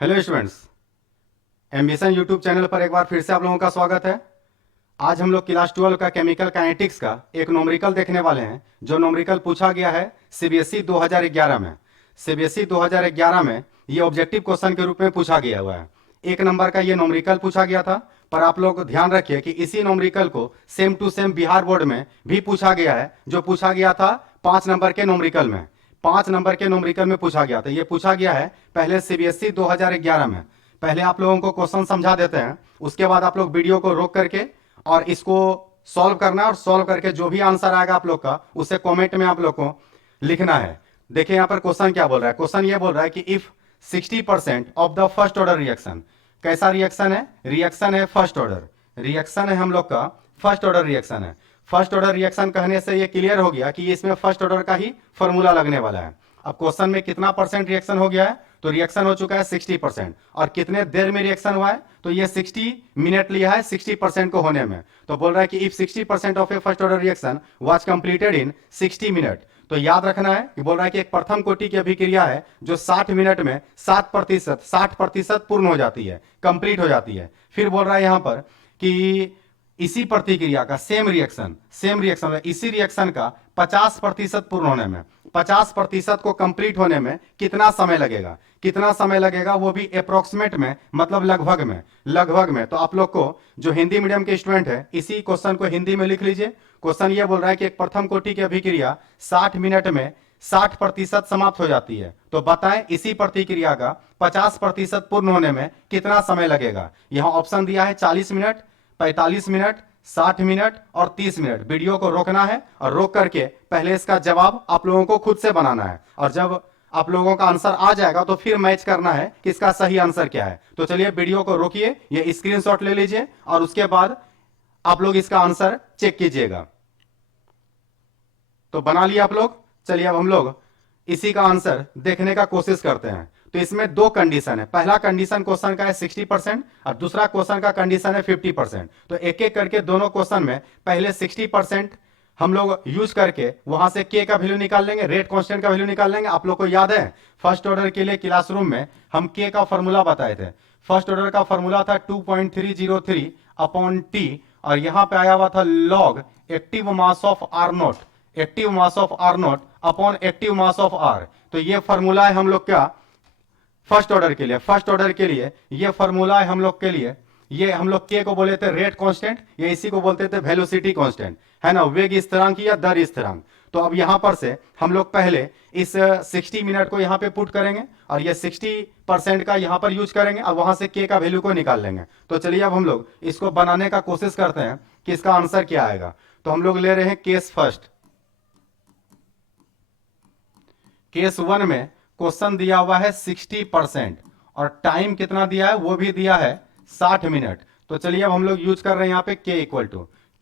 Hello students, ambition YouTube channel पर एक बार फिर से आप लोगों का स्वागत है। आज हम लोग क्लास 12 का केमिकल काइनेटिक्स का एक नोमरिकल देखने वाले हैं, जो नोमरिकल पूछा गया है सीबीएसई 2011 में। सीबीएसई 2011 में ये ऑब्जेक्टिव क्वेश्चन के रूप में पूछा गया हुआ है। 1 नंबर का ये नोमरिकल पूछा गया था, पर आप लोग ध्यान रखिए कि इसी नोमरिकल को same to same Bihar board में भी पूछा गया है, जो पूछा गया था 5 नंबर के नोमरिकल में। 5 नंबर के नोमरिकल में पूछा गया था। ये पूछा गया है पहले सीबीएसई 2011 में। पहले आप लोगों को क्वेश्चन समझा देते हैं, उसके बाद आप लोग वीडियो को रोक करके और इसको सॉल्व करना है, और सॉल्व करके जो भी आंसर आएगा आप लोग का, उसे कमेंट में आप लोग को लिखना है। देखिए यहाँ पर क्वेश्चन क्या बोल रहा है। क्वेश्चन ये बोल रहा है कि if 60% of the first order reaction, कैसा रिएक्शन है? रिएक्शन है फर्स्ट ऑर्डर। रिएक्शन है हम लोग का फर्स्ट ऑर्डर रिएक्शन है। फर्स्ट ऑर्डर रिएक्शन कहने से ये क्लियर हो गया कि इसमें फर्स्ट ऑर्डर का ही फॉर्मूला लगने वाला है। अब क्वेश्चन में कितना परसेंट रिएक्शन हो गया है? तो रिएक्शन हो चुका है 60%। और कितने देर में रिएक्शन हुआ है? तो ये 60 मिनट लिया है 60% को होने में। तो बोल रहा है कि if 60% of A first order reaction was completed in 60 minute, तो याद रखना है कि बोल रहा है कि एक प्रथम कोटि की अभिक्रिया है जो 60 मिनट में 60% पूर्ण हो जाती है, कंप्लीट हो जाती है। फिर बोल रहा है यहां पर कि इसी प्रतिक्रिया का सेम रिएक्शन इसी रिएक्शन का 50% पूर्ण होने में, 50% को कंप्लीट होने में कितना समय लगेगा? कितना समय लगेगा वो भी अप्रोक्सीमेट में, मतलब लगभग में। तो आप लोग को जो हिंदी मीडियम के स्टूडेंट है, इसी क्वेश्चन को हिंदी में लिख लीजिए। क्वेश्चन ये बोल रहा है कि एक प्रथम कोटि की अभिक्रिया 60 मिनट में 60% समाप्त हो जाती है, तो बताएं इसी प्रतिक्रिया का 50% पूर्ण होने में कितना समय लगेगा? यहां ऑप्शन दिया है 40 मिनट, 45 मिनट, 60 मिनट और 30 मिनट। वीडियो को रोकना है और रोक करके पहले इसका जवाब आप लोगों को खुद से बनाना है, और जब आप लोगों का आंसर आ जाएगा तो फिर मैच करना है कि इसका सही आंसर क्या है। तो चलिए वीडियो को रोकिए, ये स्क्रीनशॉट ले लीजिए और उसके बाद आप लोग इसका आंसर चेक कीजिएगा। तो बना लिया आप लोग। चलिए अब हम लोग इसी का आंसर देखने का कोशिश करते हैं। तो इसमें दो कंडीशन है। पहला कंडीशन क्वेश्चन का है 60% और दूसरा क्वेश्चन का कंडीशन है 50%। तो एक एक करके दोनों क्वेश्चन में पहले 60% हम लोग यूज करके वहां से के का वैल्यू निकाल लेंगे, रेट कांस्टेंट का वैल्यू निकाल लेंगे। आप लोग को याद है फर्स्ट ऑर्डर के लिए क्लासरूम में हम के का फॉर्मूला बताए थे। फर्स्ट ऑर्डर का फॉर्मूला था 2.303 अपॉन टी, और यहां पे आया हुआ था log active mass of R naught, active mass of R naught upon active mass of R. तो ये फॉर्मूला है हम लोग का फर्स्ट ऑर्डर के लिए। फर्स्ट ऑर्डर के लिए ये फॉर्मूला है हम लोग के लिए। ये हम लोग के को बोले थे रेट कांस्टेंट, ये इसी को बोलते थे वेलोसिटी कांस्टेंट, है ना, वेग स्थिरांक या दर स्थिरांक। तो अब यहां पर से हम लोग पहले इस 60 मिनट को यहां पे पुट करेंगे और ये 60% का यहां पर यूज करेंगे और वहां से के का वैल्यू को निकाल लेंगे। तो चलिए अब हम लोग इसको बनाने का कोशिश करते हैं कि इसका आंसर क्या आएगा। तो हम लोग ले रहे हैं केस फर्स्ट। केस 1 में क्वेश्चन दिया हुआ है 60% और टाइम कितना दिया है? वो भी दिया है 60 मिनट। तो चलिए अब हम लोग यूज कर रहे हैं यहाँ पे के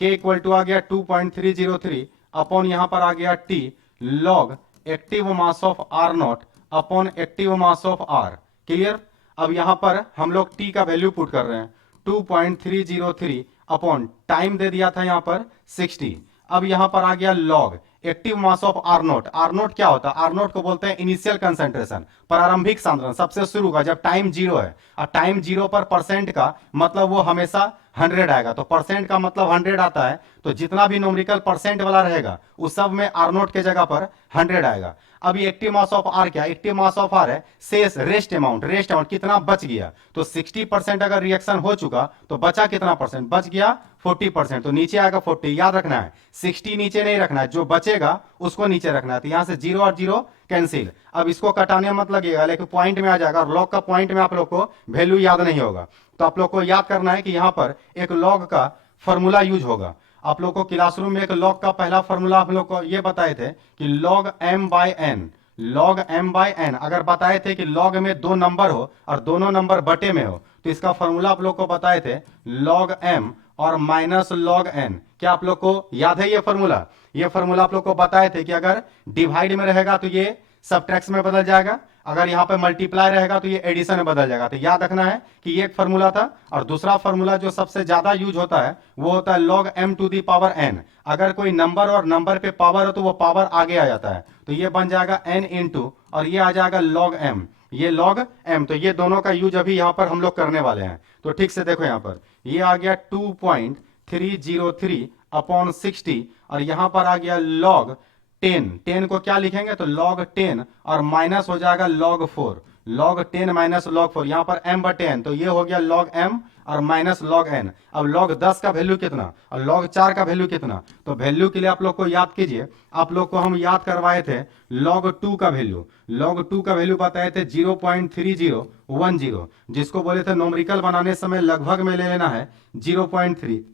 इक्वल टू आ गया 2.303 अपॉन यहां पर आ गया T log active mass of R naught upon active mass of R. Clear? अब यहां पर हम लोग टी का वैल्यू पुट कर रहे हैं 2.303 अपॉन टाइम दे दिया था यहां पर 60। अब यहां पर आ गया log active mass of R naught. R naught क्या होता है? आर नोट को बोलते हैं इनिशियल कंसेंट्रेशन, प्रारंभिक सांद्रण, सबसे शुरू का, जब टाइम जीरो है। और टाइम जीरो पर परसेंट का मतलब वो हमेशा 100 आएगा, तो परसेंट का मतलब 100 आता है। तो जितना भी न्यूमेरिकल परसेंट वाला रहेगा उस सब में आर नोट के जगह पर 100 आएगा। अब ये एक्टिव मास ऑफ आर क्या? एक्टिव मास ऑफ आर है शेष, रेस्ट अमाउंट कितना बच गया। तो 60% अगर रिएक्शन हो चुका तो बचा कितना परसेंट? बच गया 40%। तो नीचे आएगा 40। याद रखना है 60 नीचे नहीं रखना है, जो बचेगा उसको नीचे रखना है। तो यहां से 0 और 0 कैंसिल। अब इसको कटाने मत लगेगा, लेकिन पॉइंट में आ जाएगा। लॉग का पॉइंट में आप लोग को वैल्यू याद नहीं होगा, तो आप लोग को याद करना है कि यहां पर एक लॉग का फॉर्मूला यूज होगा। आप लोग को क्लासरूम में एक लॉग का पहला फॉर्मूला आप लोग को ये बताए थे कि log m by N, log m by N. अगर बताए थे कि लॉग में दो नंबर हो और दोनों नंबर बटे में हो, तो इसका फॉर्मूला आप लोग को बताए थे लॉग m और माइनस लॉग n। क्या आप लोग को याद है ये फॉर्मूला? ये फॉर्मूला आप लोग को बताए थे कि अगर डिवाइड में रहेगा तो ये सबट्रैक्ट में बदल जाएगा, अगर यहाँ पे मल्टीप्लाई रहेगा तो ये एडिशन में बदल जाएगा। तो याद रखना है कि ये एक फॉर्मूला था। और दूसरा फॉर्मूला जो सबसे ज्यादा यूज होता है वो होता है log m to the power n। अगर कोई नंबर और नंबर पे पावर हो तो वो पावर आगे आ जाता है, तो ये बन जाएगा n इंटू और ये आ जाएगा log m। ये log m। तो ये दोनों का यूज अभी यहाँ पर हम लोग करने वाले हैं। तो ठीक से देखो यहाँ पर ये आ गया 2.303 अपॉन 60 और यहाँ पर आ गया log 10। 10 को क्या लिखेंगे तो log 10 और माइनस हो जाएगा log 4। log 10 माइनस log 4, यहाँ पर m बटे n, तो ये हो गया log m और माइनस log n। अब log 10 का वैल्यू कितना और log 4 का वैल्यू कितना, तो वैल्यू के लिए आप लोग को याद कीजिए। आप लोग को हम याद करवाए थे log 2 का वैल्यू। log 2 का वैल्यू बताए थे 0.3010, जिसको बोले थे नोमरिकल बनाने समय लगभग में ले लेना है 0.3।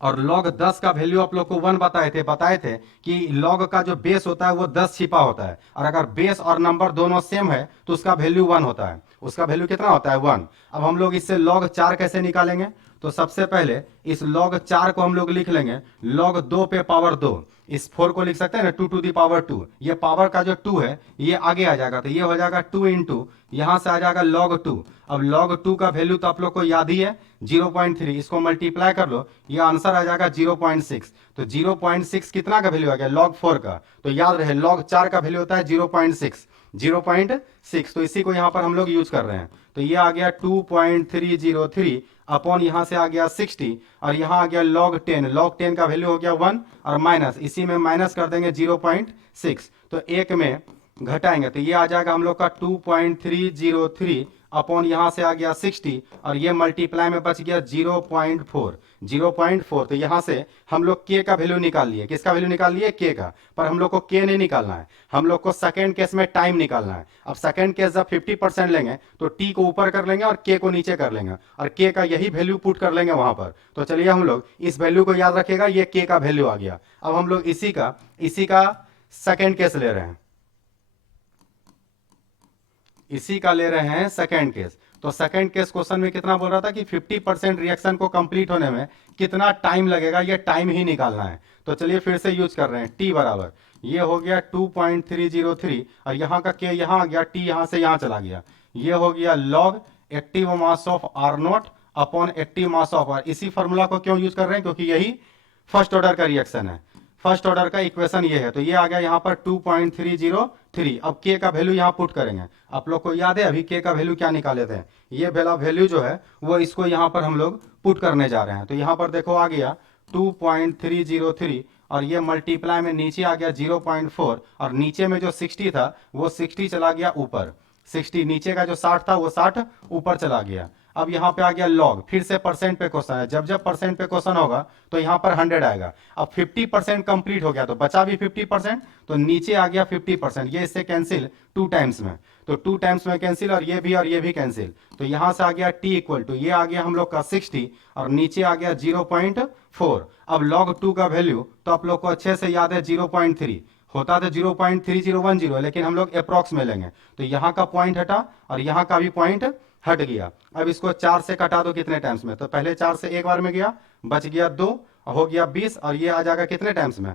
और log 10 का वैल्यू आप लोग को 1 बताए थे कि log का जो बेस होता है वो 10 छिपा होता है, और अगर बेस और नंबर दोनों सेम है तो उसका वैल्यू 1 होता है। उसका वैल्यू कितना होता है 1। अब हम लोग इससे log 4 कैसे निकालेंगे, तो सबसे पहले इस log 4 को हम लोग लिख लेंगे log 2 पे पावर 2। इस 4 को लिख सकते हैं ना 2 टू दी पावर 2। ये पावर का जो 2 है ये आगे आ जाएगा, तो ये हो जाएगा 2 इंटू यहां से आ जाएगा log 2। अब log 2 का वैल्यू तो आप लोग को याद ही है 0.3, इसको मल्टीप्लाई कर लो, ये आंसर आ जाएगा 0.6। तो 0.6 कितना का वैल्यू आ गया log 4 का, तो याद रहे log 4 का वैल्यू होता है 0.6। 0.6 तो इसी को यहां पर हम लोग यूज कर रहे हैं। तो ये आ गया 2.303 अपॉन यहां से आ गया 60 और यहां आ गया log 10। log 10 का वैल्यू हो गया 1 और माइनस, इसी में माइनस कर देंगे 0.6, तो एक में घटाएंगे तो ये आ जाएगा हम लोग का 2.303 अपॉन यहां से आ गया 60 और ये मल्टीप्लाई में बच गया 0.4। तो यहां से हम लोग k का वैल्यू निकाल लिए। किसका वैल्यू निकाल लिए, k का। पर हम लोग को k नहीं निकालना है, हम लोग को सेकंड केस में टाइम निकालना है। अब सेकंड केस जब 50% लेंगे तो t को ऊपर कर लेंगे और k को नीचे कर लेंगे और k का यही वैल्यू पुट कर लेंगे वहां पर। तो चलिए हम लोग इस वैल्यू को याद रखेगा, ये k का वैल्यू आ गया। अब हम लोग इसी का सेकेंड केस ले रहे हैं, इसी का ले रहे हैं सेकेंड केस। तो सेकेंड केस क्वेश्चन में कितना बोल रहा था कि 50% रिएक्शन को कंप्लीट होने में कितना टाइम लगेगा, ये टाइम ही निकालना है। तो चलिए फिर से यूज कर रहे हैं, t बराबर ये हो गया 2.303 और यहाँ का k यहाँ आ गया, t यहाँ से यहाँ चला गया, ये हो गया log active mass of R naught upon active mass of R. इसी फॉर्मूला को क्यों यूज कर रहे हैं, क्योंकि यही फर्स्ट ऑर्डर का रिएक्शन है, फर्स्ट ऑर्डर का इक्वेशन ये है। तो ये आ गया यहाँ पर 2.303। अब k का वैल्यू यहाँ पुट करेंगे। आप लोग को याद है अभी k का वैल्यू क्या निकाले थे, ये वैल्यू जो है वो इसको यहाँ पर हम लोग पुट करने जा रहे हैं। तो यहाँ पर देखो आ गया 2.303 और ये मल्टीप्लाई में नीचे आ गया 0.4 और नीचे में जो 60 था वो 60 चला गया ऊपर, 60 नीचे का जो 60 था वो 60 ऊपर चला गया। अब यहाँ पे आ गया log, फिर से परसेंट पे क्वेश्चन है, जब परसेंट पे क्वेश्चन होगा तो यहाँ पर 100 आएगा। अब 50% कंप्लीट हो गया तो बचा भी 50%, तो नीचे आ गया 50%, ये इससे कैंसिल 2 टाइम्स में, तो 2 टाइम्स में कैंसिल और ये भी कैंसिल। तो यहाँ से आ गया t इक्वल टू ये आ गया हम लोग का 60 और नीचे आ गया 0.4। अब log 2 का वैल्यू तो आप लोग को अच्छे से याद है 0.3 होता तो 0.3010, लेकिन हम लोग अप्रॉक्स में लेंगे। तो यहाँ का पॉइंट हटा और यहाँ का भी पॉइंट हट गया। अब इसको 4 से कटा दो कितने टाइम्स में, तो पहले 4 से एक बार में गया, बच गया 2, हो गया 20 और ये आ जाएगा कितने टाइम्स में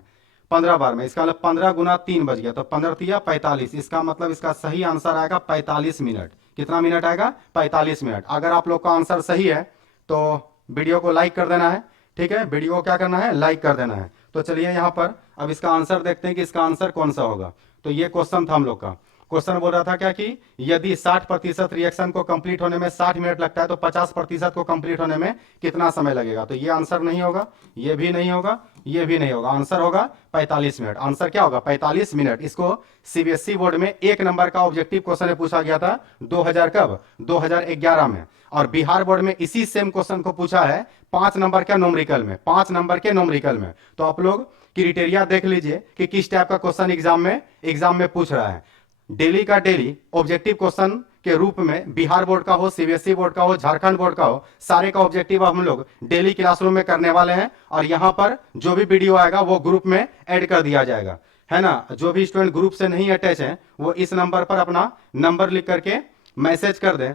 15 बार में। इसका मतलब 15 गुना 3 बच गया, तो 15 तिया 45। इसका मतलब इसका सही आंसर आएगा 45 मिनट। कितना मिनट आएगा, 45 मिनट। अगर आप लोग का आंसर सही है तो वीडियो को लाइक कर देना है, ठीक है, वीडियो को क्या करना है, लाइक कर देना है। तो चलिए यहाँ पर अब इसका आंसर देखते हैं कि इसका आंसर कौन सा होगा। तो ये क्वेश्चन था हम लोग का। क्वेश्चन बोल रहा था क्या कि यदि 60% रिएक्शन को कंप्लीट होने में 60 मिनट लगता है तो 50% को कंप्लीट होने में कितना समय लगेगा। तो ये आंसर नहीं होगा, ये भी नहीं होगा, ये भी नहीं होगा, आंसर होगा 45 मिनट। आंसर क्या होगा, 45 मिनट। इसको सीबीएसई बोर्ड में 1 नंबर का ऑब्जेक्टिव क्वेश्चन में पूछा गया था 2011 में, और बिहार बोर्ड में इसी सेम क्वेश्चन को पूछा है 5 नंबर के नोमरिकल में, 5 नंबर के नोमरिकल में। तो आप लोग क्राइटेरिया देख लीजिए कि किस टाइप का क्वेश्चन एग्जाम में पूछ रहा है। डेली का डेली ऑब्जेक्टिव क्वेश्चन के रूप में बिहार बोर्ड का हो, सीबीएसई बोर्ड का हो, झारखंड बोर्ड का हो, सारे का ऑब्जेक्टिव हम लोग डेली क्लासरूम में करने वाले हैं। और यहां पर जो भी वीडियो आएगा वो ग्रुप में ऐड कर दिया जाएगा, है ना। जो भी स्टूडेंट ग्रुप से नहीं अटैच है वो इस नंबर पर अपना नंबर लिख करके मैसेज कर दे,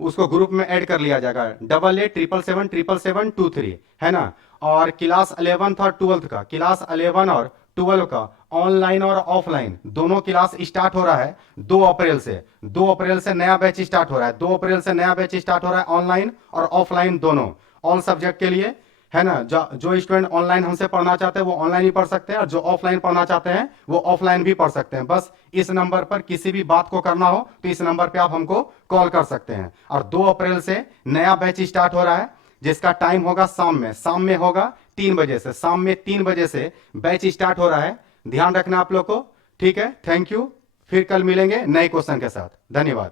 उसको ग्रुप में ऐड कर लिया जाएगा। 8877777723, है ना। और क्लास 11th और 12th का, क्लास 11 और 12 का ऑनलाइन और ऑफलाइन दोनों क्लास स्टार्ट हो रहा है 2 अप्रैल से। 2 अप्रैल से नया बैच स्टार्ट हो रहा है, 2 अप्रैल से नया बैच स्टार्ट हो रहा है ऑनलाइन और ऑफलाइन दोनों, ऑल सब्जेक्ट के लिए, है ना। जो स्टूडेंट ऑनलाइन हमसे पढ़ना चाहते हैं वो ऑनलाइन ही पढ़ सकते हैं, और जो ऑफलाइन पढ़ना चाहते हैं वो ऑफलाइन भी पढ़ सकते हैं। बस इस नंबर पर किसी भी बात को करना हो तो इस नंबर पे आप हमको कॉल कर सकते हैं। और 2 अप्रैल से नया बैच स्टार्ट हो रहा है, जिसका टाइम होगा शाम में होगा 3 बजे से, शाम में 3 बजे से बैच स्टार्ट हो रहा है। ध्यान रखना आप लोग को। ठीक है, थैंक यू। फिर कल मिलेंगे नए क्वेश्चन के साथ। धन्यवाद।